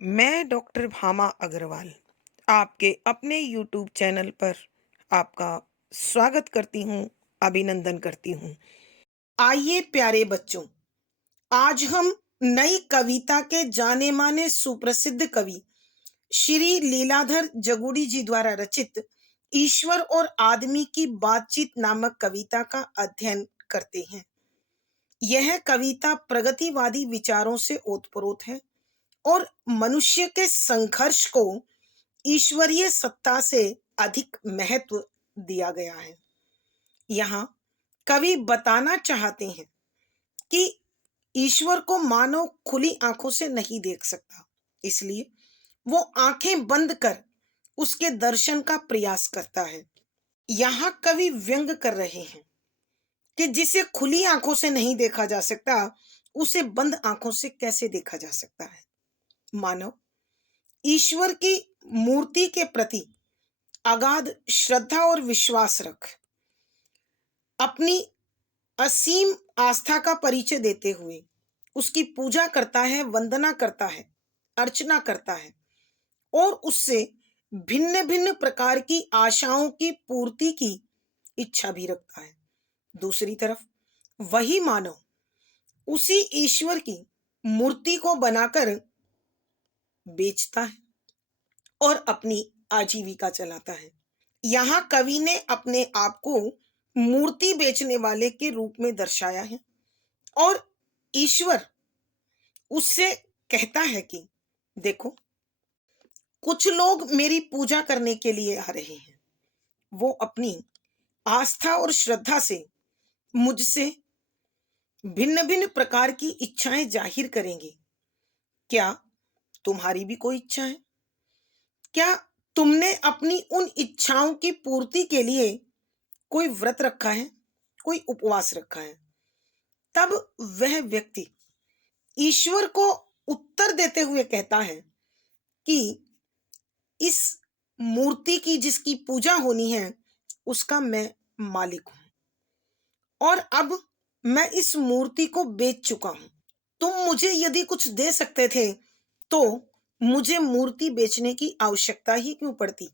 मैं डॉक्टर भामा अग्रवाल आपके अपने यूट्यूब चैनल पर आपका स्वागत करती हूँ, अभिनंदन करती हूँ। आइए प्यारे बच्चों, आज हम नई कविता के जाने माने सुप्रसिद्ध कवि श्री लीलाधर जगुड़ी जी द्वारा रचित ईश्वर और आदमी की बातचीत नामक कविता का अध्ययन करते हैं। यह कविता प्रगतिवादी विचारों से ओतप्रोत है और मनुष्य के संघर्ष को ईश्वरीय सत्ता से अधिक महत्व दिया गया है। यहाँ कवि बताना चाहते हैं कि ईश्वर को मानव खुली आंखों से नहीं देख सकता, इसलिए वो आंखें बंद कर उसके दर्शन का प्रयास करता है। यहाँ कवि व्यंग कर रहे हैं कि जिसे खुली आंखों से नहीं देखा जा सकता, उसे बंद आंखों से कैसे देखा जा सकता है। मानव ईश्वर की मूर्ति के प्रति अगाध श्रद्धा और विश्वास रख अपनी असीम आस्था का परिचय देते हुए उसकी पूजा करता है, वंदना करता है, अर्चना करता है और उससे भिन्न भिन्न प्रकार की आशाओं की पूर्ति की इच्छा भी रखता है। दूसरी तरफ वही मानव उसी ईश्वर की मूर्ति को बनाकर बेचता है और अपनी आजीविका चलाता है। यहाँ कवि ने अपने आप को मूर्ति बेचने वाले के रूप में दर्शाया है और ईश्वर उससे कहता है कि देखो, कुछ लोग मेरी पूजा करने के लिए आ रहे हैं, वो अपनी आस्था और श्रद्धा से मुझसे भिन्न भिन्न प्रकार की इच्छाएं जाहिर करेंगे। क्या तुम्हारी भी कोई इच्छा है? क्या तुमने अपनी उन इच्छाओं की पूर्ति के लिए कोई व्रत रखा है, कोई उपवास रखा है? तब वह व्यक्ति ईश्वर को उत्तर देते हुए कहता है कि इस मूर्ति की जिसकी पूजा होनी है, उसका मैं मालिक हूं और अब मैं इस मूर्ति को बेच चुका हूं। तुम मुझे यदि कुछ दे सकते थे तो मुझे मूर्ति बेचने की आवश्यकता ही क्यों पड़ती?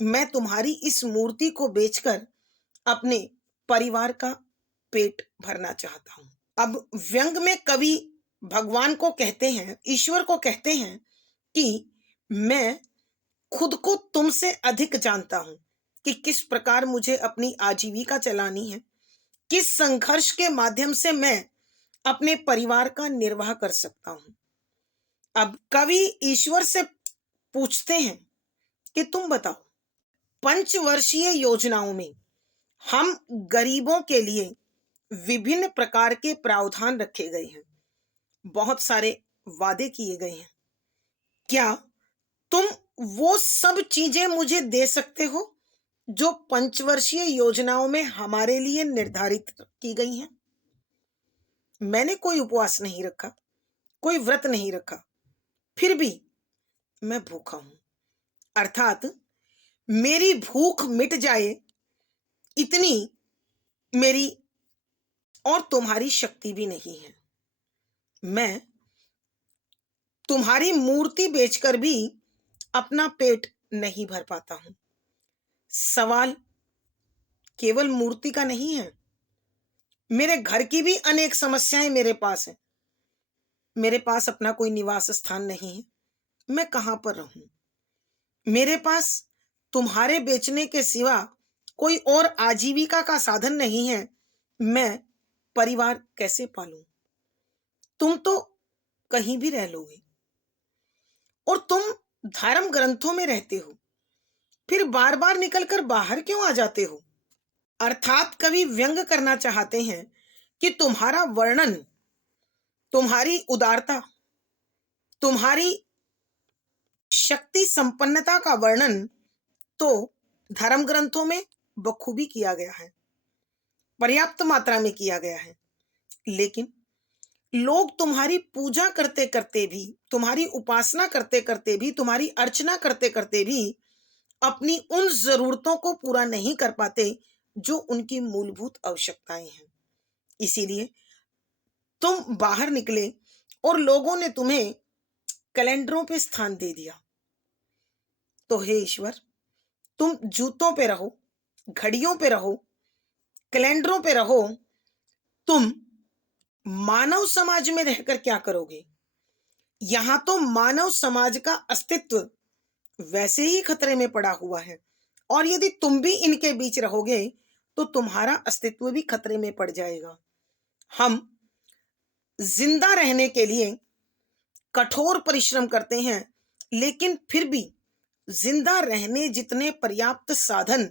मैं तुम्हारी इस मूर्ति को बेचकर अपने परिवार का पेट भरना चाहता हूं। अब व्यंग में कवि भगवान को कहते हैं, ईश्वर को कहते हैं कि मैं खुद को तुमसे अधिक जानता हूं कि किस प्रकार मुझे अपनी आजीविका चलानी है, किस संघर्ष के माध्यम से मैं अपने परिवार का निर्वाह कर सकता हूं। अब कवि ईश्वर से पूछते हैं कि तुम बताओ, पंचवर्षीय योजनाओं में हम गरीबों के लिए विभिन्न प्रकार के प्रावधान रखे गए हैं, बहुत सारे वादे किए गए हैं। क्या तुम वो सब चीजें मुझे दे सकते हो जो पंचवर्षीय योजनाओं में हमारे लिए निर्धारित की गई हैं? मैंने कोई उपवास नहीं रखा, कोई व्रत नहीं रखा, फिर भी मैं भूखा हूं। अर्थात मेरी भूख मिट जाए इतनी मेरी और तुम्हारी शक्ति भी नहीं है। मैं तुम्हारी मूर्ति बेचकर भी अपना पेट नहीं भर पाता हूं। सवाल केवल मूर्ति का नहीं है, मेरे घर की भी अनेक समस्याएं मेरे पास हैं। मेरे पास अपना कोई निवास स्थान नहीं है, मैं कहां पर रहूं? मेरे पास तुम्हारे बेचने के सिवा कोई और आजीविका का साधन नहीं है, मैं परिवार कैसे पालूं? तुम तो कहीं भी रह लोगे और तुम धर्म ग्रंथों में रहते हो, फिर बार बार निकलकर बाहर क्यों आ जाते हो? अर्थात कवि व्यंग करना चाहते हैं कि तुम्हारा वर्णन, तुम्हारी उदारता, तुम्हारी शक्ति संपन्नता का वर्णन तो धर्म ग्रंथों में बखूबी किया गया है, पर्याप्त मात्रा में किया गया है, लेकिन लोग तुम्हारी पूजा करते करते भी, तुम्हारी उपासना करते करते भी, तुम्हारी अर्चना करते करते भी अपनी उन जरूरतों को पूरा नहीं कर पाते जो उनकी मूलभूत आवश्यकताएं हैं। इसीलिए तुम बाहर निकले और लोगों ने तुम्हें कैलेंडरों पे स्थान दे दिया। तो हे ईश्वर, तुम जूतों पे रहो, घड़ियों पे रहो, कैलेंडरों पे रहो, तुम मानव समाज में रहकर क्या करोगे? यहां तो मानव समाज का अस्तित्व वैसे ही खतरे में पड़ा हुआ है, और यदि तुम भी इनके बीच रहोगे तो तुम्हारा अस्तित्व भी खतरे में पड़ जाएगा। हम जिंदा रहने के लिए कठोर परिश्रम करते हैं, लेकिन फिर भी जिंदा रहने जितने पर्याप्त साधन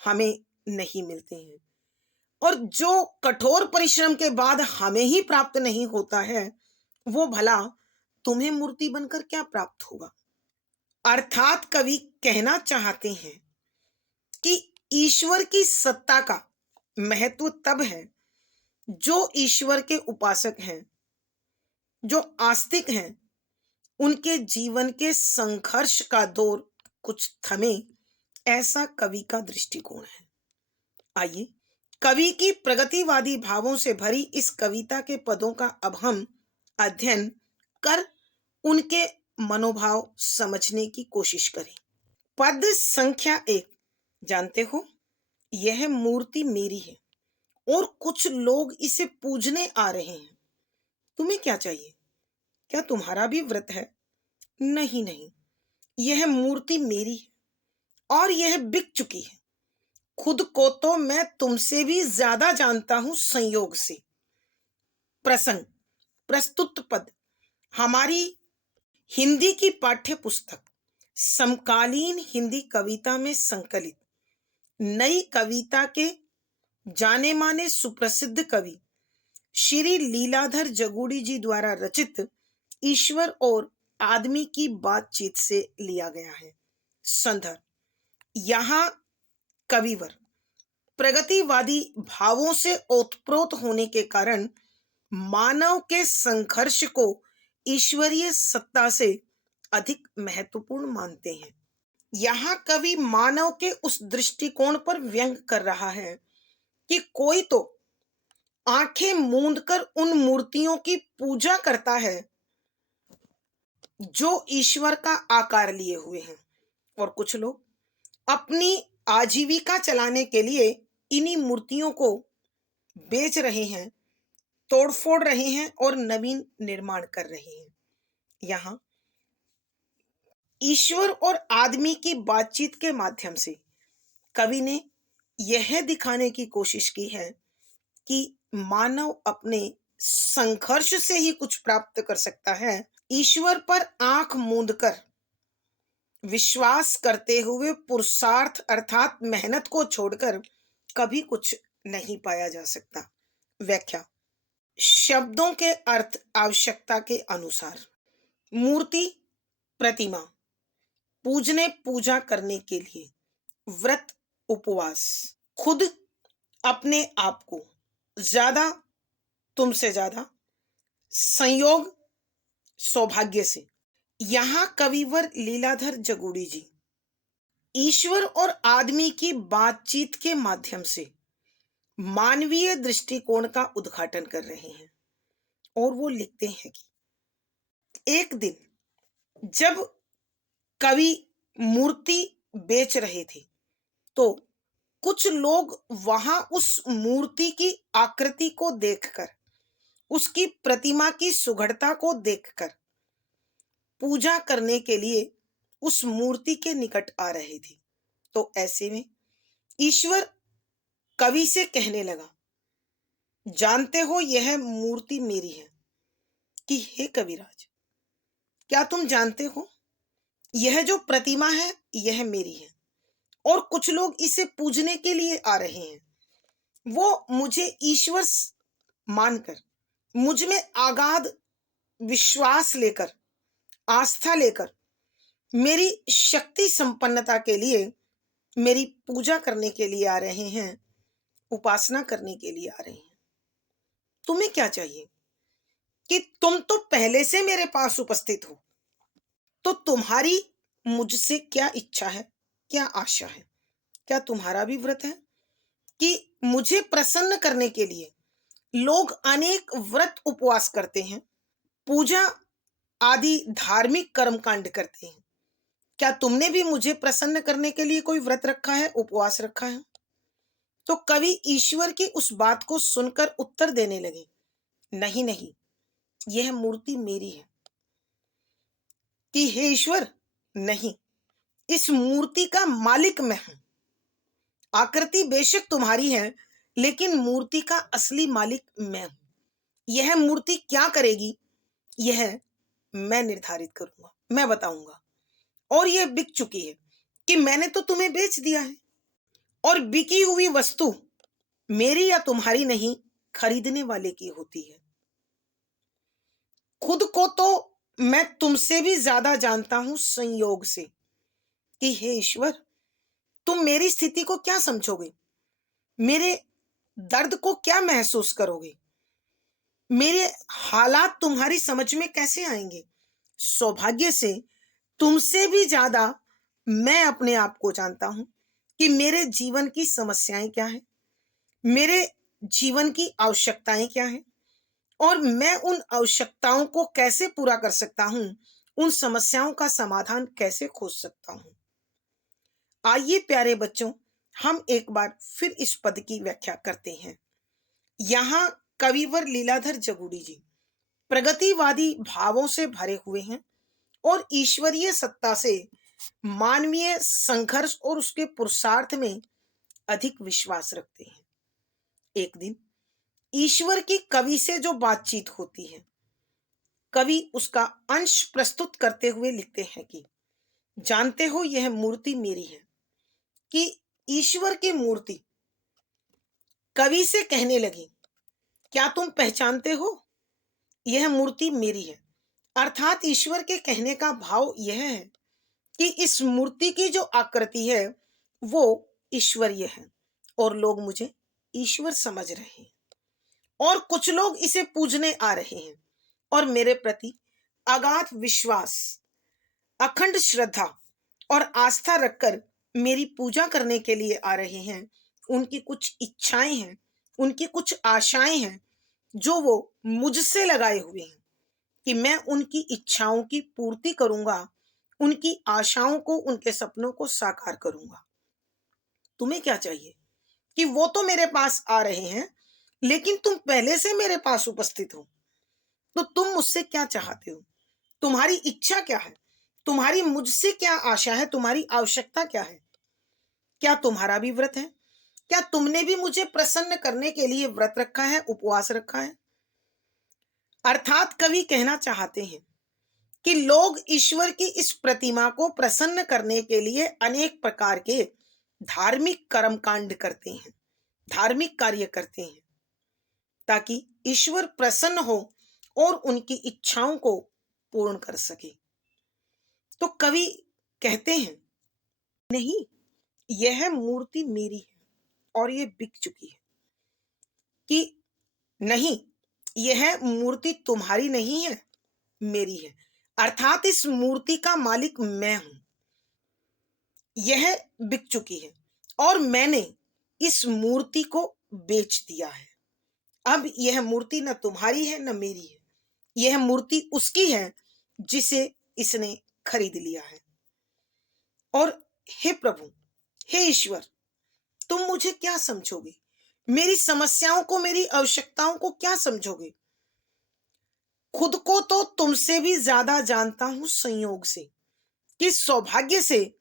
हमें नहीं मिलते हैं। और जो कठोर परिश्रम के बाद हमें ही प्राप्त नहीं होता है, वो भला तुम्हें मूर्ति बनकर क्या प्राप्त होगा? अर्थात कवि कहना चाहते हैं कि ईश्वर की सत्ता का महत्व तब है, जो ईश्वर के उपासक हैं, जो आस्तिक हैं, उनके जीवन के संघर्ष का दौर कुछ थमे, ऐसा कवि का दृष्टिकोण है। आइए कवि की प्रगतिवादी भावों से भरी इस कविता के पदों का अब हम अध्ययन कर उनके मनोभाव समझने की कोशिश करें। पद संख्या 1, जानते हो, यह मूर्ति मेरी है और कुछ लोग इसे पूजने आ रहे हैं। तुम्हें क्या चाहिए? क्या तुम्हारा भी व्रत है? नहीं नहीं, यह मूर्ति मेरी है और यह बिक चुकी है। खुद को तो मैं तुमसे भी ज्यादा जानता हूं संयोग से। प्रसंग, प्रस्तुत पद हमारी हिंदी की पाठ्य पुस्तक समकालीन हिंदी कविता में संकलित नई कविता के जाने माने सुप्रसिद्ध कवि श्री लीलाधर जगूड़ी जी द्वारा रचित ईश्वर और आदमी की बातचीत से लिया गया है। संदर्भ, यहाँ कविवर प्रगतिवादी भावों से ओतप्रोत होने के कारण मानव के संघर्ष को ईश्वरीय सत्ता से अधिक महत्वपूर्ण मानते हैं। यहाँ कवि मानव के उस दृष्टिकोण पर व्यंग कर रहा है कि कोई तो आंखें मूंदकर उन मूर्तियों की पूजा करता है जो ईश्वर का आकार लिए हुए हैं, और कुछ लोग अपनी आजीविका चलाने के लिए इन्हीं मूर्तियों को बेच रहे हैं, तोड़फोड़ रहे हैं और नवीन निर्माण कर रहे हैं। यहाँ ईश्वर और आदमी की बातचीत के माध्यम से कवि ने यह दिखाने की कोशिश की है कि मानव अपने संघर्ष से ही कुछ प्राप्त कर सकता है। ईश्वर पर आंख मूंदकर विश्वास करते हुए पुरुषार्थ अर्थात मेहनत को छोड़कर कभी कुछ नहीं पाया जा सकता। व्याख्या, शब्दों के अर्थ आवश्यकता के अनुसार। मूर्ति, प्रतिमा, पूजने पूजा करने के लिए, व्रत उपवास, खुद अपने आप को ज्यादा, तुमसे ज्यादा, संयोग, सौभाग्य से। यहाँ कविवर लीलाधर जगूड़ी जी ईश्वर और आदमी की बातचीत के माध्यम से मानवीय दृष्टिकोण का उद्घाटन कर रहे हैं, और वो लिखते हैं कि एक दिन जब कवि मूर्ति बेच रहे थे तो कुछ लोग वहां उस मूर्ति की आकृति को देखकर, उसकी प्रतिमा की सुघड़ता को देखकर पूजा करने के लिए उस मूर्ति के निकट आ रहे थे। तो ऐसे में ईश्वर कवि से कहने लगा, जानते हो यह मूर्ति मेरी है। कि हे कविराज, क्या तुम जानते हो यह जो प्रतिमा है यह मेरी है और कुछ लोग इसे पूजने के लिए आ रहे हैं। वो मुझे ईश्वर मानकर, मुझ में आगाध विश्वास लेकर, आस्था लेकर, मेरी शक्ति संपन्नता के लिए, मेरी पूजा करने के लिए आ रहे हैं, उपासना करने के लिए आ रहे हैं। तुम्हें क्या चाहिए? कि तुम तो पहले से मेरे पास उपस्थित हो, तो तुम्हारी मुझसे क्या इच्छा है, क्या आशा है? क्या तुम्हारा भी व्रत है? कि मुझे प्रसन्न करने के लिए लोग अनेक व्रत उपवास करते हैं, पूजा आदि धार्मिक कर्मकांड करते हैं। क्या तुमने भी मुझे प्रसन्न करने के लिए कोई व्रत रखा है, उपवास रखा है? तो कवि ईश्वर की उस बात को सुनकर उत्तर देने लगे, नहीं नहीं, यह मूर्ति मेरी है। कि हे ईश्वर, नहीं, इस मूर्ति का मालिक मैं हूं। आकृति बेशक तुम्हारी है, लेकिन मूर्ति का असली मालिक मैं हूं। यह मूर्ति क्या करेगी, यह मैं निर्धारित करूंगा, मैं बताऊंगा। और यह बिक चुकी है कि मैंने तो तुम्हें बेच दिया है। और बिकी हुई वस्तु मेरी या तुम्हारी नहीं, खरीदने वाले की होती है। खुद को तो मैं तुमसे भी ज्यादा जानता हूं संयोग से। कि हे ईश्वर, तुम मेरी स्थिति को क्या समझोगे, मेरे दर्द को क्या महसूस करोगे, मेरे हालात तुम्हारी समझ में कैसे आएंगे? सौभाग्य से तुमसे भी ज्यादा मैं अपने आप को जानता हूं कि मेरे जीवन की समस्याएं क्या है, मेरे जीवन की आवश्यकताएं क्या है, और मैं उन आवश्यकताओं को कैसे पूरा कर सकता हूं, उन समस्याओं का समाधान कैसे खोज सकता हूं। आइए प्यारे बच्चों, हम एक बार फिर इस पद की व्याख्या करते हैं। यहाँ कविवर लीलाधर जगूड़ी जी प्रगतिवादी भावों से भरे हुए हैं और ईश्वरीय सत्ता से मानवीय संघर्ष और उसके पुरुषार्थ में अधिक विश्वास रखते हैं। एक दिन ईश्वर की कवि से जो बातचीत होती है, कवि उसका अंश प्रस्तुत करते हुए लिखते हैं कि जानते हो, यह मूर्ति मेरी है। कि ईश्वर की मूर्ति कवि से कहने लगी, क्या तुम पहचानते हो, यह मूर्ति मेरी है। अर्थात ईश्वर के कहने का भाव यह है कि इस मूर्ति की जो आकृति है वो ईश्वरीय है और लोग मुझे ईश्वर समझ रहे हैं, और कुछ लोग इसे पूजने आ रहे हैं और मेरे प्रति अगाध विश्वास, अखंड श्रद्धा और आस्था रखकर मेरी पूजा करने के लिए आ रहे हैं। उनकी कुछ इच्छाएं हैं, उनकी कुछ आशाएं हैं जो वो मुझसे लगाए हुए हैं कि मैं उनकी इच्छाओं की पूर्ति करूंगा, उनकी आशाओं को, उनके सपनों को साकार करूंगा। तुम्हें क्या चाहिए? कि वो तो मेरे पास आ रहे हैं, लेकिन तुम पहले से मेरे पास उपस्थित हो, तो तुम मुझसे क्या चाहते हो, तुम्हारी इच्छा क्या है, तुम्हारी मुझसे क्या आशा है, तुम्हारी आवश्यकता क्या है? क्या तुम्हारा भी व्रत है? क्या तुमने भी मुझे प्रसन्न करने के लिए व्रत रखा है, उपवास रखा है? अर्थात कवि कहना चाहते हैं कि लोग ईश्वर की इस प्रतिमा को प्रसन्न करने के लिए अनेक प्रकार के धार्मिक कर्मकांड करते हैं, धार्मिक कार्य करते हैं, ताकि ईश्वर प्रसन्न हो और उनकी इच्छाओं को पूर्ण कर सके। तो कवि कहते हैं, नहीं, यह मूर्ति मेरी है और ये बिक चुकी है। कि नहीं, यह मूर्ति तुम्हारी नहीं है, मेरी है। अर्थात इस मूर्ति का मालिक मैं हूं। यह बिक चुकी है और मैंने इस मूर्ति को बेच दिया है। अब यह मूर्ति न तुम्हारी है न मेरी है, यह मूर्ति उसकी है जिसे इसने खरीद लिया है। और हे प्रभु, हे ईश्वर, तुम मुझे क्या समझोगे, मेरी समस्याओं को, मेरी आवश्यकताओं को क्या समझोगे? खुद को तो तुमसे भी ज्यादा जानता हूं संयोग से। कि सौभाग्य से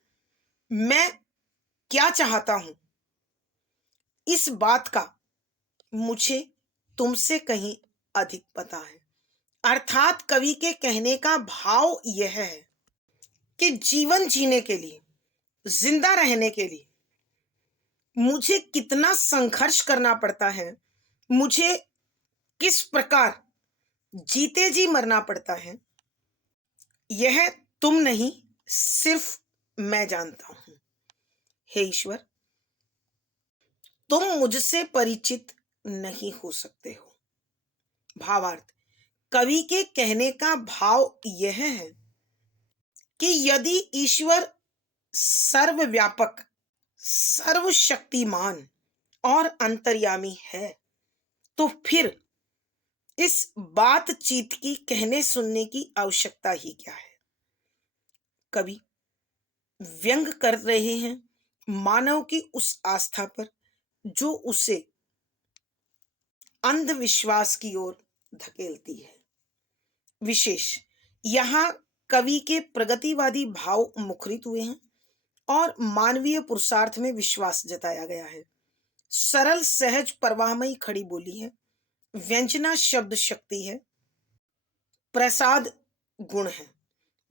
मैं क्या चाहता हूं, इस बात का मुझे तुमसे कहीं अधिक पता है। अर्थात कवि के कहने का भाव यह है कि जीवन जीने के लिए, जिंदा रहने के लिए मुझे कितना संघर्ष करना पड़ता है, मुझे किस प्रकार जीते जी मरना पड़ता है, यह तुम नहीं, सिर्फ मैं जानता हूं। हे ईश्वर, तुम मुझसे परिचित नहीं हो सकते हो। भावार्थ, कवि के कहने का भाव यह है कि यदि ईश्वर सर्वव्यापक, सर्वशक्तिमान और अंतर्यामी है, तो फिर इस बातचीत की कहने सुनने की आवश्यकता ही क्या है? कवि व्यंग कर रहे हैं मानव की उस आस्था पर जो उसे अंधविश्वास की ओर धकेलती है। विशेष यहाँ कवि के प्रगतिवादी भाव मुखरित हुए हैं और मानवीय पुरुषार्थ में विश्वास जताया गया है। सरल सहज प्रवाहमयी खड़ी बोली है, व्यंजना शब्द शक्ति है, प्रसाद गुण है,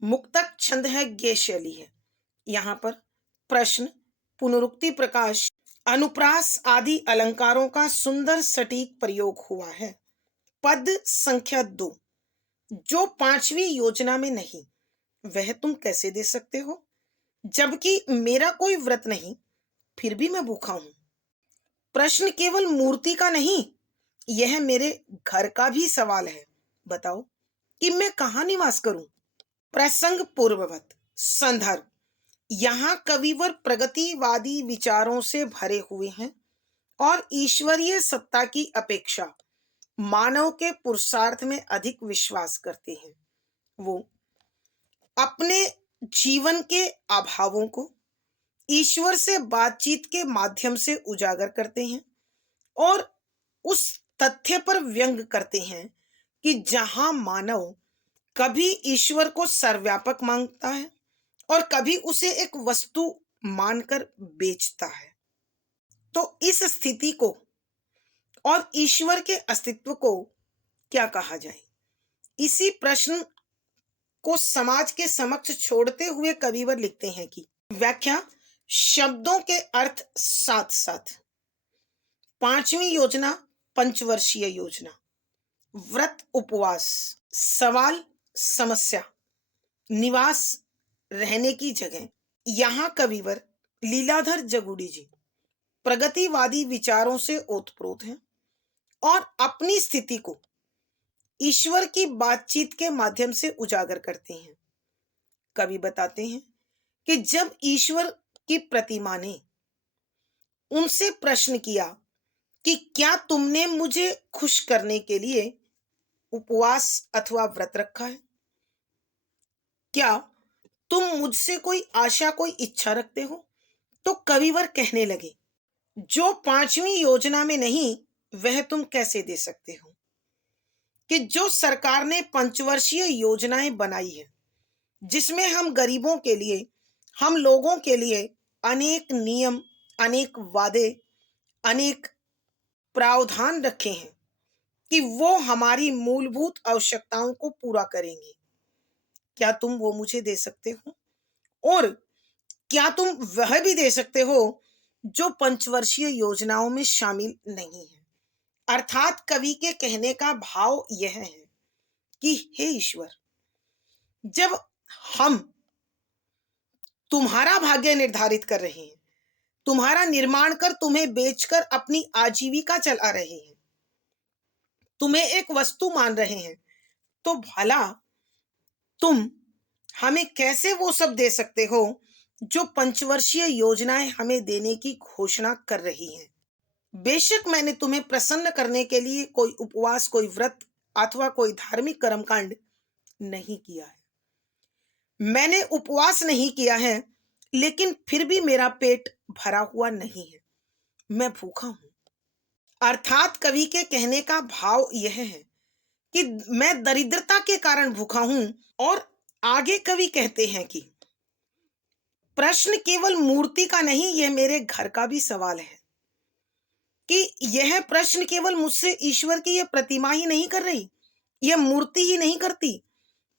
मुक्तक छंद है, गेय शैली है। यहाँ पर प्रश्न, पुनरुक्ति, प्रकाश, अनुप्रास आदि अलंकारों का सुंदर सटीक प्रयोग हुआ है। पद संख्या 2, जो पांचवी योजना में नहीं वह तुम कैसे दे सकते हो? जबकि मेरा कोई व्रत नहीं फिर भी मैं भूखा हूं। प्रश्न केवल मूर्ति का नहीं, यह मेरे घर का भी सवाल है। बताओ कि मैं कहाँ निवास करूं? प्रसंग पूर्ववत संदर्भ, यहाँ कविवर प्रगतिवादी विचारों से भरे हुए हैं और ईश्वरीय सत्ता की अपेक्षा मानव के पुरुषार्थ में अधिक विश्वास करते हैं। वो अपने जीवन के अभावों को ईश्वर से बातचीत के माध्यम से उजागर करते हैं और उस तथ्य पर व्यंग करते हैं कि जहां मानव कभी ईश्वर को सर्वव्यापक मांगता है और कभी उसे एक वस्तु मानकर बेचता है, तो इस स्थिति को और ईश्वर के अस्तित्व को क्या कहा जाए? इसी प्रश्न को समाज के समक्ष छोड़ते हुए कविवर लिखते हैं कि व्याख्या, शब्दों के अर्थ साथ साथ। पांचवी योजना पंचवर्षीय योजना, व्रत उपवास, सवाल समस्या, निवास रहने की जगह। यहाँ कविवर लीलाधर जगुड़ी जी प्रगतिवादी विचारों से ओतप्रोत हैं और अपनी स्थिति को ईश्वर की बातचीत के माध्यम से उजागर करते हैं। कवि बताते हैं कि जब ईश्वर की प्रतिमा ने उनसे प्रश्न किया कि क्या तुमने मुझे खुश करने के लिए उपवास अथवा व्रत रखा है? क्या तुम मुझसे कोई आशा, कोई इच्छा रखते हो? तो कविवर कहने लगे, जो पांचवी योजना में नहीं वह तुम कैसे दे सकते हो? कि जो सरकार ने पंचवर्षीय योजनाएं बनाई है, जिसमें हम गरीबों के लिए, हम लोगों के लिए अनेक नियम, अनेक वादे, अनेक प्रावधान रखे हैं कि वो हमारी मूलभूत आवश्यकताओं को पूरा करेंगे, क्या तुम वो मुझे दे सकते हो? और क्या तुम वह भी दे सकते हो जो पंचवर्षीय योजनाओं में शामिल नहीं है? अर्थात कवि के कहने का भाव यह है कि हे ईश्वर, जब हम तुम्हारा भाग्य निर्धारित कर रहे हैं, तुम्हारा निर्माण कर तुम्हें बेचकर अपनी आजीविका चला रहे हैं, तुम्हें एक वस्तु मान रहे हैं, तो भला तुम हमें कैसे वो सब दे सकते हो जो पंचवर्षीय योजनाएं हमें देने की घोषणा कर रही हैं? बेशक मैंने तुम्हें प्रसन्न करने के लिए कोई उपवास, कोई व्रत अथवा कोई धार्मिक कर्मकांड नहीं किया है। मैंने उपवास नहीं किया है, लेकिन फिर भी मेरा पेट भरा हुआ नहीं है, मैं भूखा हूं। अर्थात कवि के कहने का भाव यह है कि मैं दरिद्रता के कारण भूखा हूं। और आगे कवि कहते हैं कि प्रश्न केवल मूर्ति का नहीं, यह मेरे घर का भी सवाल है। कि यह प्रश्न केवल मुझसे ईश्वर की यह प्रतिमा ही नहीं कर रही, यह मूर्ति ही नहीं करती,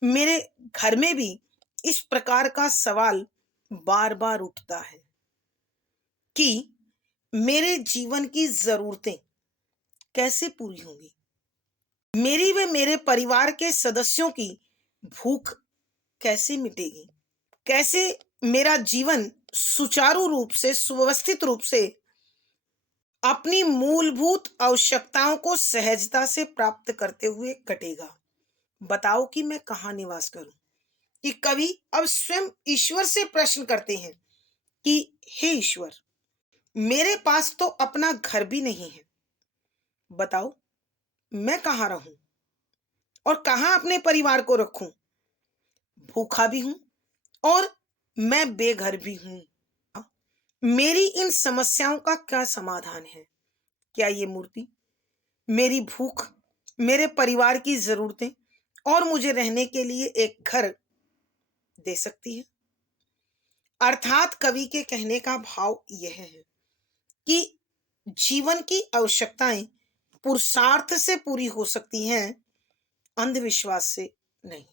मेरे घर में भी इस प्रकार का सवाल बार बार उठता है कि मेरे जीवन की जरूरतें कैसे पूरी होंगी, मेरी व मेरे परिवार के सदस्यों की भूख कैसे मिटेगी, कैसे मेरा जीवन सुचारू रूप से, सुव्यवस्थित रूप से अपनी मूलभूत आवश्यकताओं को सहजता से प्राप्त करते हुए कटेगा। बताओ कि मैं कहाँ निवास करूं? कि कवि अब स्वयं ईश्वर से प्रश्न करते हैं कि हे ईश्वर, मेरे पास तो अपना घर भी नहीं है, बताओ मैं कहाँ रहूं? और कहाँ अपने परिवार को रखूं? भूखा भी हूं और मैं बेघर भी हूं। मेरी इन समस्याओं का क्या समाधान है? क्या ये मूर्ति मेरी भूख, मेरे परिवार की जरूरतें और मुझे रहने के लिए एक घर दे सकती है? अर्थात कवि के कहने का भाव यह है कि जीवन की आवश्यकताएं पुरुषार्थ से पूरी हो सकती हैं, अंधविश्वास से नहीं।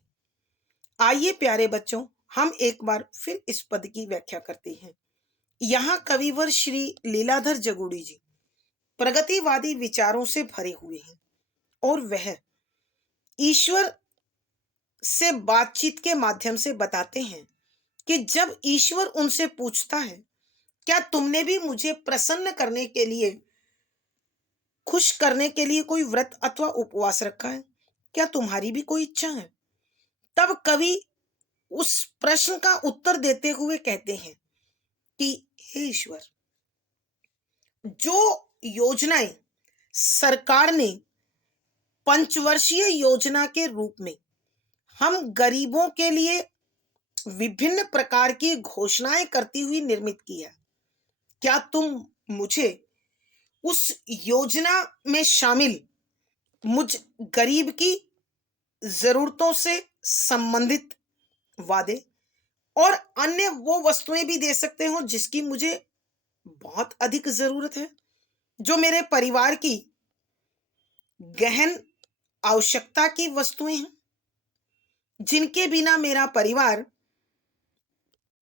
आइए प्यारे बच्चों, हम एक बार फिर इस पद की व्याख्या करते हैं। यहाँ कविवर श्री लीलाधर जगूड़ी जी प्रगतिवादी विचारों से भरे हुए हैं और वह ईश्वर से बातचीत के माध्यम से बताते हैं कि जब ईश्वर उनसे पूछता है, क्या तुमने भी मुझे प्रसन्न करने के लिए, खुश करने के लिए कोई व्रत अथवा उपवास रखा है? क्या तुम्हारी भी कोई इच्छा है? तब कवि उस प्रश्न का उत्तर देते हुए कहते हैं कि हे ईश्वर, जो योजनाएं सरकार ने पंचवर्षीय योजना के रूप में हम गरीबों के लिए विभिन्न प्रकार की घोषणाएं करती हुई निर्मित की है, क्या तुम मुझे उस योजना में शामिल मुझ गरीब की जरूरतों से संबंधित वादे और अन्य वो वस्तुएं भी दे सकते हो जिसकी मुझे बहुत अधिक जरूरत है, जो मेरे परिवार की गहन आवश्यकता की वस्तुएं हैं, जिनके बिना मेरा परिवार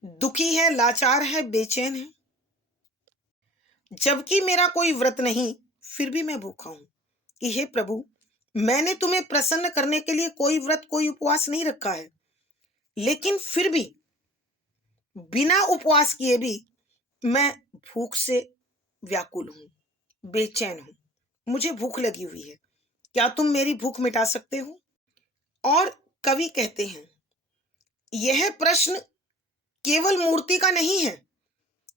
दुखी है, लाचार है, बेचैन है। जबकि मेरा कोई व्रत नहीं, फिर भी मैं भूखा हूं कि हे प्रभु, मैंने तुम्हें प्रसन्न करने के लिए कोई व्रत, कोई उपवास नहीं रखा है, लेकिन फिर भी बिना उपवास किए भी मैं भूख से व्याकुल हूं, बेचैन हूं, मुझे भूख लगी हुई है। क्या तुम मेरी भूख मिटा सकते हो? और कवि कहते हैं, यह प्रश्न केवल मूर्ति का नहीं है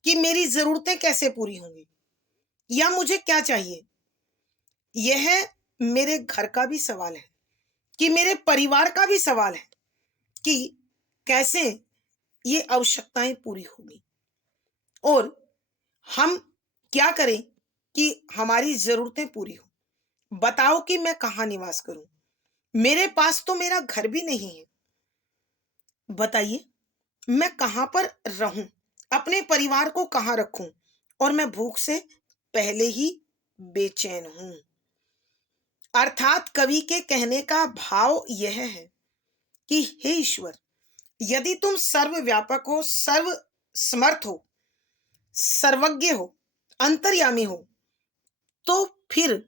कि मेरी जरूरतें कैसे पूरी होंगी या मुझे क्या चाहिए। यह मेरे घर का भी सवाल है, कि मेरे परिवार का भी सवाल है कि कैसे ये आवश्यकताएं पूरी होंगी और हम क्या करें कि हमारी जरूरतें पूरी हो। बताओ कि मैं कहाँ निवास करूं? मेरे पास तो मेरा घर भी नहीं है। बताइए, मैं कहां पर रहूं, अपने परिवार को कहां रखूं? और मैं भूख से पहले ही बेचैन हूं। अर्थात कवि के कहने का भाव यह है कि हे ईश्वर, यदि तुम सर्वव्यापक हो, सर्व समर्थ हो, सर्वज्ञ हो, अंतर्यामी हो, तो फिर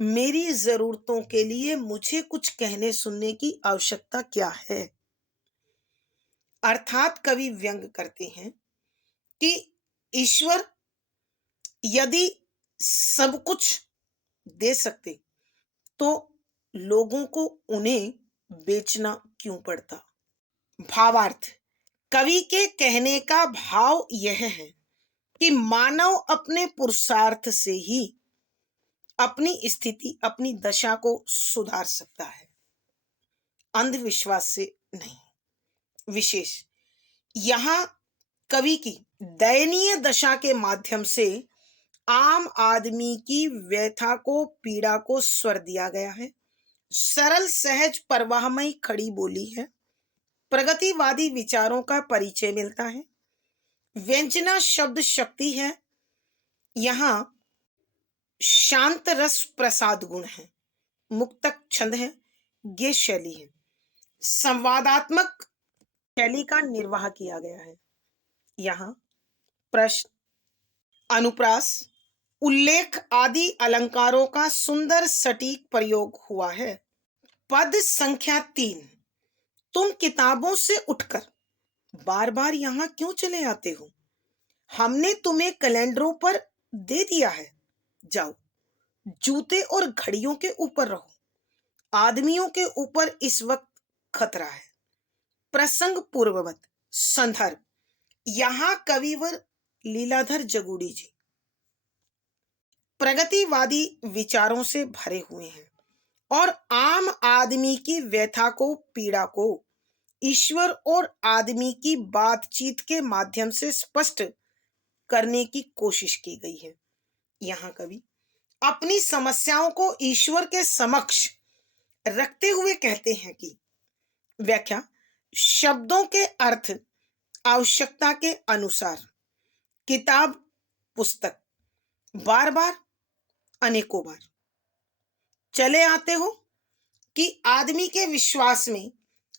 मेरी जरूरतों के लिए मुझे कुछ कहने सुनने की आवश्यकता क्या है? अर्थात कवि व्यंग करते हैं कि ईश्वर यदि सब कुछ दे सकते तो लोगों को उन्हें बेचना क्यों पड़ता? भावार्थ, कवि के कहने का भाव यह है कि मानव अपने पुरुषार्थ से ही अपनी स्थिति, अपनी दशा को सुधार सकता है, अंधविश्वास से नहीं। विशेष यहां कवि की दयनीय दशा के माध्यम से आम आदमी की व्यथा को, पीड़ा को स्वर दिया गया है। सरल, सहज, परवाहमयी खड़ी बोली है। प्रगतिवादी विचारों का परिचय मिलता है। व्यंजना शब्द शक्ति है। यहाँ शांत रस प्रसाद गुण है। मुक्तक छंद है। गेय शैली है। संवादात्मक शैली का निर्वाह किया गया है। यहाँ प्रश्न, अनुप्रास, उल्लेख आदि अलंकारों का सुंदर सटीक प्रयोग हुआ है। पद संख्या 3, तुम किताबों से उठकर बार बार यहाँ क्यों चले आते हो? हमने तुम्हें कैलेंडरों पर दे दिया है। जाओ, जूते और घड़ियों के ऊपर रहो। आदमियों के ऊपर इस वक्त खतरा है। प्रसंग पूर्ववत। संदर्भ, यहाँ कविवर लीलाधर जगूड़ी जी प्रगतिवादी विचारों से भरे हुए हैं और आम आदमी की व्यथा को, पीड़ा को ईश्वर और आदमी की बातचीत के माध्यम से स्पष्ट करने की कोशिश की गई है। यहाँ कवि अपनी समस्याओं को ईश्वर के समक्ष रखते हुए कहते हैं कि व्याख्या शब्दों के अर्थ आवश्यकता के अनुसार किताब पुस्तक बार बार, अनेकों बार चले आते हो कि आदमी के विश्वास में,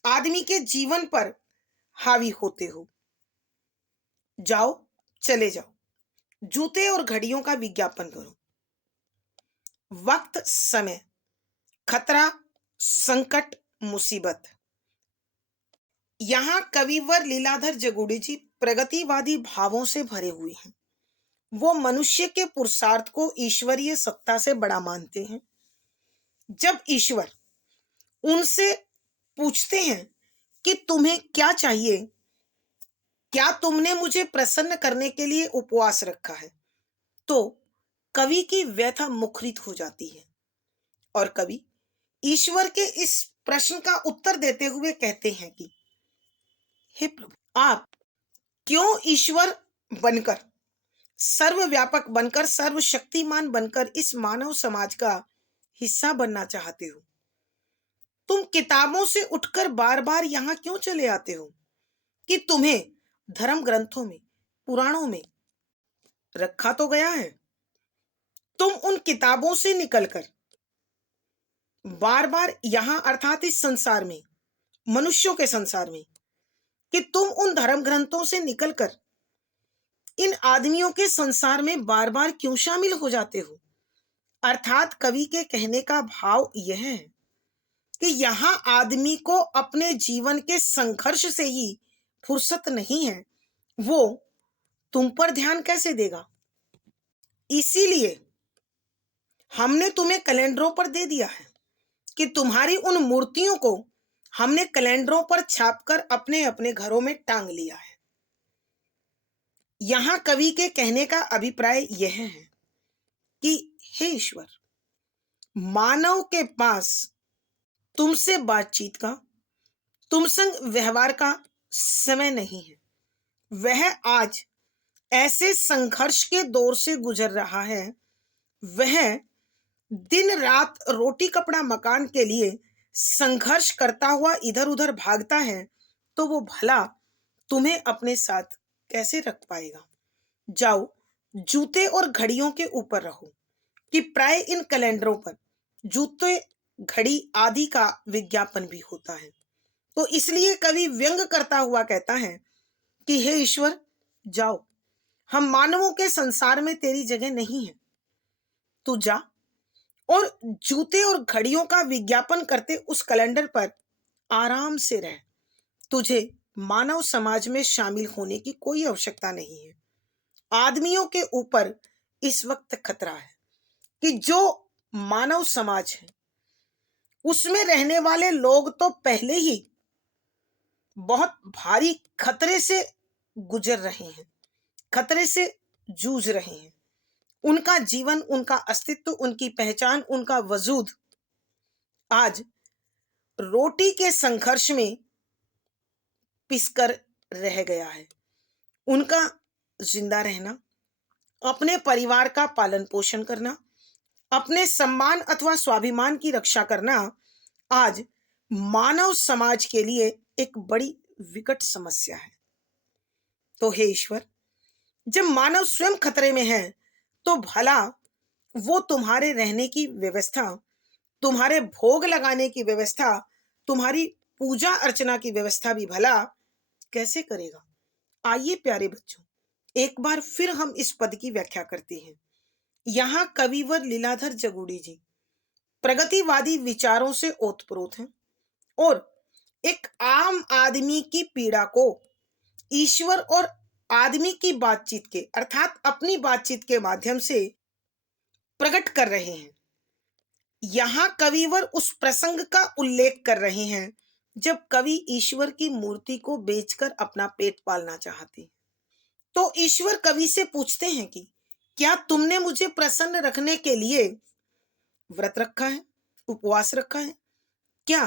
आदमी के जीवन पर हावी होते हो। जाओ, चले जाओ, जूते और घड़ियों का विज्ञापन करो। वक्त, समय, खतरा, संकट, मुसीबत। यहाँ कविवर लीलाधर जगुड़ी जी प्रगतिवादी भावों से भरे हुए हैं। वो मनुष्य के पुरुषार्थ को ईश्वरीय सत्ता से बड़ा मानते हैं। जब ईश्वर उनसे पूछते हैं कि तुम्हें क्या चाहिए, क्या तुमने मुझे प्रसन्न करने के लिए उपवास रखा है, तो कवि की व्यथा मुखरित हो जाती है और कवि ईश्वर के इस प्रश्न का उत्तर देते हुए कहते हैं कि हे प्रभु, आप क्यों ईश्वर बनकर, सर्वव्यापक बनकर, सर्वशक्तिमान बनकर इस मानव समाज का हिस्सा बनना चाहते हो? तुम किताबों से उठकर बार बार यहाँ क्यों चले आते हो कि तुम्हें धर्म ग्रंथों में, पुराणों में रखा तो गया है। तुम उन किताबों से निकलकर बार बार यहाँ, अर्थात इस संसार में, मनुष्यों के संसार में, कि तुम उन धर्म ग्रंथों से निकलकर इन आदमियों के संसार में बार बार क्यों शामिल हो जाते हो? अर्थात कवि के कहने का भाव यह है कि यहाँ आदमी को अपने जीवन के संघर्ष से ही फुर्सत नहीं है। वो तुम पर ध्यान कैसे देगा? इसीलिए हमने तुम्हें कैलेंडरों पर दे दिया है कि तुम्हारी उन मूर्तियों को हमने कैलेंडरों पर छापकर अपने अपने घरों में टांग लिया है। यहां कवि के कहने का अभिप्राय यह है कि हे ईश्वर, मानव के पास तुमसे बातचीत का, तुम संग व्यवहार का समय नहीं है। वह आज ऐसे संघर्ष के दौर से गुजर रहा है। वह दिन रात रोटी कपड़ा मकान के लिए संघर्ष करता हुआ इधर उधर भागता है, तो वो भला तुम्हें अपने साथ कैसे रख पाएगा? जाओ, जूते और घड़ियों के ऊपर रहो, कि प्राय इन कैलेंडरों पर जूते, घड़ी आदि का विज्ञापन भी होता है। तो इसलिए कवि व्यंग करता हुआ कहता है कि हे ईश्वर, जाओ, हम मानवों के संसार में तेरी जगह नहीं है। तू जा और जूते और घड़ियों का विज्ञापन करते उस कैलेंडर पर आराम से रह। तुझे मानव समाज में शामिल होने की कोई आवश्यकता नहीं है। आदमियों के ऊपर इस वक्त खतरा है कि जो मानव समाज है उसमें रहने वाले लोग तो पहले ही बहुत भारी खतरे से गुजर रहे हैं, खतरे से जूझ रहे हैं। उनका जीवन, उनका अस्तित्व, उनकी पहचान, उनका वजूद आज रोटी के संघर्ष में पिसकर रह गया है। उनका जिंदा रहना, अपने परिवार का पालन पोषण करना, अपने सम्मान अथवा स्वाभिमान की रक्षा करना आज मानव समाज के लिए एक बड़ी विकट समस्या है। तो हे ईश्वर, जब मानव स्वयं खतरे में है, तो भला वो तुम्हारे रहने की व्यवस्था, तुम्हारे भोग लगाने की व्यवस्था, तुम्हारी पूजा अर्चना की व्यवस्था भी भला कैसे करेगा? आइए प्यारे बच्चों, एक बार फिर हम इस पद की व्याख्या करते हैं। यहाँ कविवर लीलाधर जगुड़ी जी प्रगतिवादी विचारों से ओतप्रोत हैं और एक आम आदमी की पीड़ा को ईश्वर और आदमी की बातचीत के, अर्थात अपनी बातचीत के माध्यम से प्रकट कर रहे हैं। यहां कविवर उस प्रसंग का उल्लेख कर रहे हैं जब कवि ईश्वर की मूर्ति को बेचकर अपना पेट पालना चाहते हैं। तो ईश्वर कवि से पूछते हैं कि क्या तुमने मुझे प्रसन्न रखने के लिए व्रत रखा है? उपवास रखा है? क्या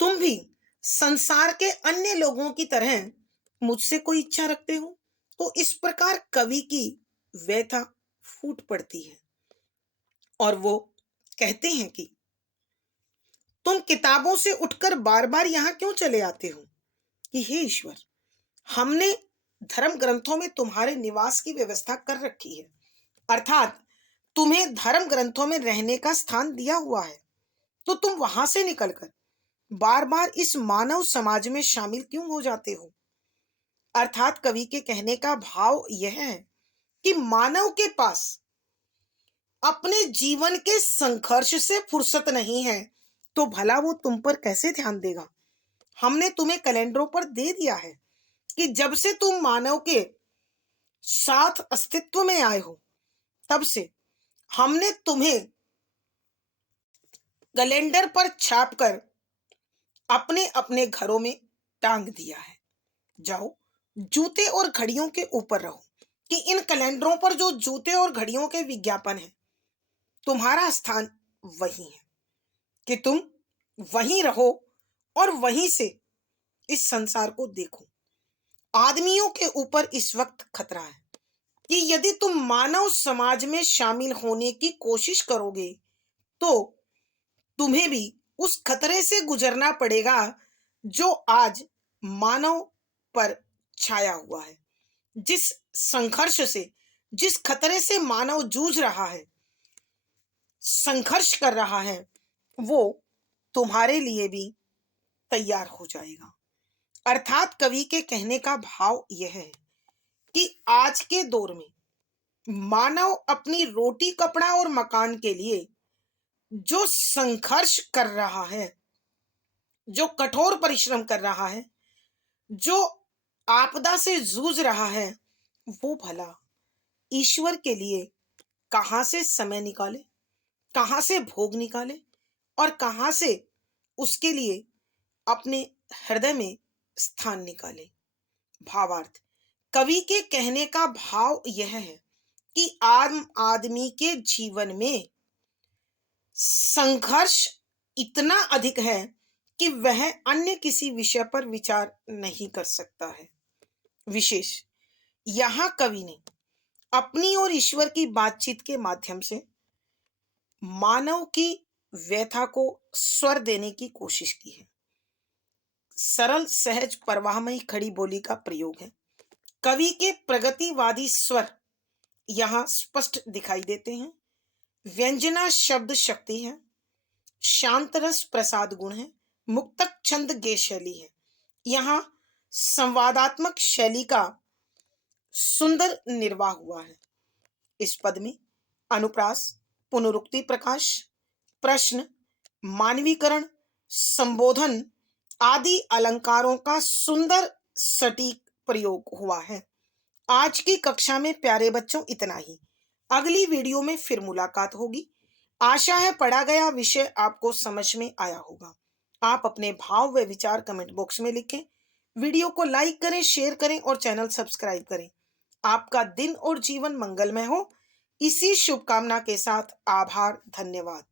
तुम भी संसार के अन्य लोगों की तरह मुझसे कोई इच्छा रखते हो? तो इस प्रकार कवि की व्यथा फूट पड़ती है और वो कहते हैं कि तुम किताबों से उठकर बार बार यहाँ क्यों चले आते हो? कि हे ईश्वर, हमने धर्म ग्रंथों में तुम्हारे निवास की व्यवस्था कर रखी है, अर्थात तुम्हें धर्म ग्रंथों में रहने का स्थान दिया हुआ है, तो तुम वहां से निकलकर बार बार इस मानव समाज में शामिल क्यों हो जाते हो? अर्थात कवि के कहने का भाव यह है कि मानव के पास अपने जीवन के संघर्ष से फुर्सत नहीं है, तो भला वो तुम पर कैसे ध्यान देगा? हमने तुम्हें कैलेंडरों पर दे दिया है कि जब से तुम मानव के साथ अस्तित्व में आए हो, तब से हमने तुम्हें कैलेंडर पर छापकर अपने अपने घरों में टांग दिया है। जाओ, जूते और घड़ियों के ऊपर रहो कि इन कैलेंडरों पर जो जूते और घड़ियों के विज्ञापन है, तुम्हारा स्थान वही है कि तुम वहीं रहो और वहीं से इस संसार को देखो। आदमियों के ऊपर इस वक्त खतरा है कि यदि तुम मानव समाज में शामिल होने की कोशिश करोगे, तो तुम्हें भी उस खतरे से गुजरना पड़ेगा जो आज मानव पर छाया हुआ है। जिस संघर्ष से, जिस खतरे से मानव जूझ रहा है, संघर्ष कर रहा है, वो तुम्हारे लिए भी तैयार हो जाएगा। अर्थात कवि के कहने का भाव यह है कि आज के दौर में मानव अपनी रोटी, कपड़ा और मकान के लिए जो संघर्ष कर रहा है, जो कठोर परिश्रम कर रहा है, जो आपदा से जूझ रहा है, वो भला ईश्वर के लिए कहाँ से समय निकाले, कहाँ से भोग निकाले और कहाँ से उसके लिए अपने हृदय में स्थान निकाले। भावार्थ, कवि के कहने का भाव यह है कि आम आदमी के जीवन में संघर्ष इतना अधिक है कि वह अन्य किसी विषय पर विचार नहीं कर सकता है। विशेष यहाँ कवि ने अपनी और ईश्वर की बातचीत के माध्यम से मानव की व्यथा को स्वर देने की कोशिश की है। सरल, सहज, परवाहमयी खड़ी बोली का प्रयोग है। कवि के प्रगतिवादी स्वर यहाँ स्पष्ट दिखाई देते हैं। व्यंजना शब्द शक्ति है, शांत रस प्रसाद गुण है, मुक्तक छंद गे शैली है। यहाँ संवादात्मक शैली का सुंदर निर्वाह हुआ है। इस पद में अनुप्रास, पुनरुक्ति प्रकाश, प्रश्न, मानवीकरण, संबोधन आदि अलंकारों का सुंदर सटीक प्रयोग हुआ है। आज की कक्षा में प्यारे बच्चों इतना ही। अगली वीडियो में फिर मुलाकात होगी। आशा है पढ़ा गया विषय आपको समझ में आया होगा। आप अपने भाव व विचार कमेंट बॉक्स में लिखें। वीडियो को लाइक करें, शेयर करें और चैनल सब्सक्राइब करें। आपका दिन और जीवन मंगलमय हो, इसी शुभकामना के साथ आभार, धन्यवाद।